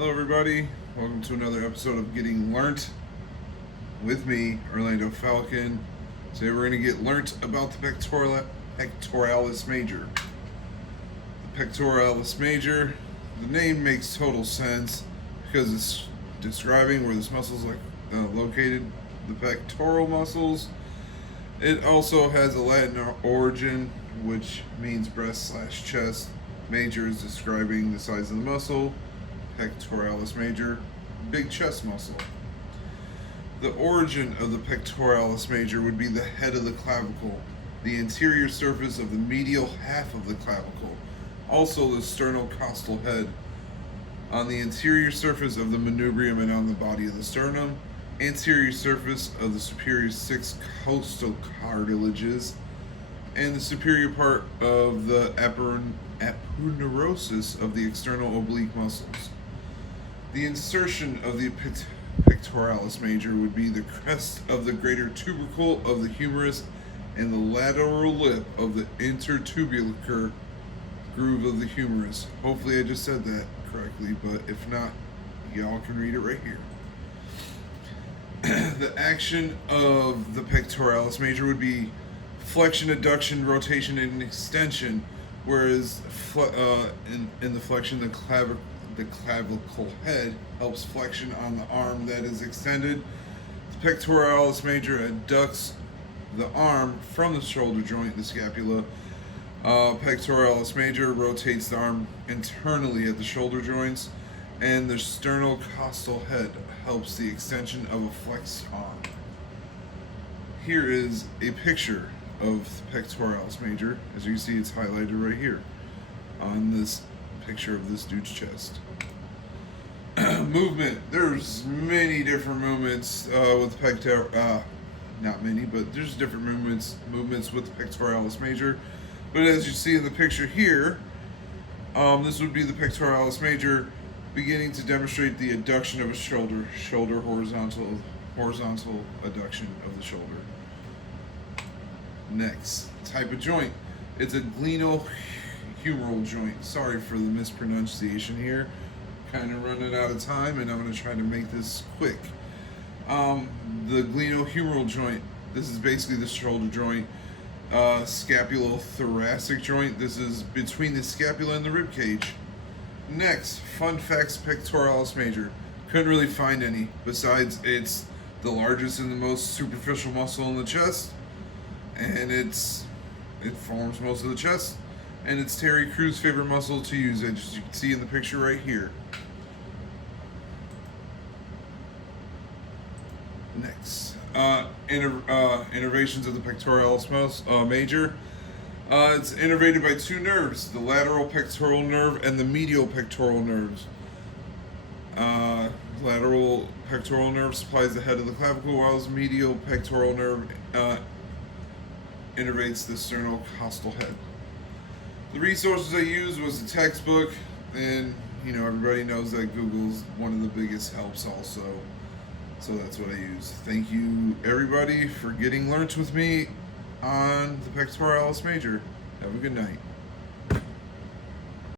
Hello, everybody. Welcome to another episode of Getting Learnt with me, Orlando Falcon. Today, we're going to get learnt about the pectoralis major. The pectoralis major, the name makes total sense because it's describing where this muscle is located, the pectoral muscles. It also has a Latin origin, which means breast/chest. Major is describing the size of the muscle. Pectoralis major, big chest muscle. The origin of the pectoralis major would be the head of the clavicle, the anterior surface of the medial half of the clavicle, also the sternocostal head, on the anterior surface of the manubrium and on the body of the sternum, anterior surface of the superior 6 costal cartilages, and the superior part of the aponeurosis of the external oblique muscles. The insertion of the pectoralis major would be the crest of the greater tubercle of the humerus and the lateral lip of the intertubular groove of the humerus. Hopefully I just said that correctly, but if not, y'all can read it right here. The action of the pectoralis major would be flexion, adduction, rotation, and extension, whereas in the flexion, the clavicle head helps flexion on the arm that is extended. The pectoralis major adducts the arm from the shoulder joint, the scapula. Pectoralis major rotates the arm internally at the shoulder joints, and the sternocostal head helps the extension of a flexed arm. Here is a picture of the pectoralis major. As you can see, it's highlighted right here on this picture of this dude's chest. Movement. There's many different movements with not many, but there's different movements with the pectoralis major. But as you see in the picture here, this would be the pectoralis major beginning to demonstrate the adduction of a shoulder horizontal adduction of the shoulder. Next type of joint. It's a glenohumeral joint. Sorry for the mispronunciation here. Kind of running out of time, and I'm going to try to make this quick. The glenohumeral joint. This is basically the shoulder joint. Scapulothoracic joint. This is between the scapula and the rib cage. Next, fun facts: pectoralis major. Couldn't really find any. Besides, it's the largest and the most superficial muscle in the chest, and it forms most of the chest. And it's Terry Crews' favorite muscle to use, as you can see in the picture right here. Next, innervations of the pectoralis major. It's innervated by two nerves, the lateral pectoral nerve and the medial pectoral nerves. Lateral pectoral nerve supplies the head of the clavicle, while the medial pectoral nerve innervates the sternocostal head. The resources I used was a textbook, and everybody knows that Google's one of the biggest helps also. So that's what I use. Thank you, everybody, for getting learnt with me on the pectoralis major. Have a good night.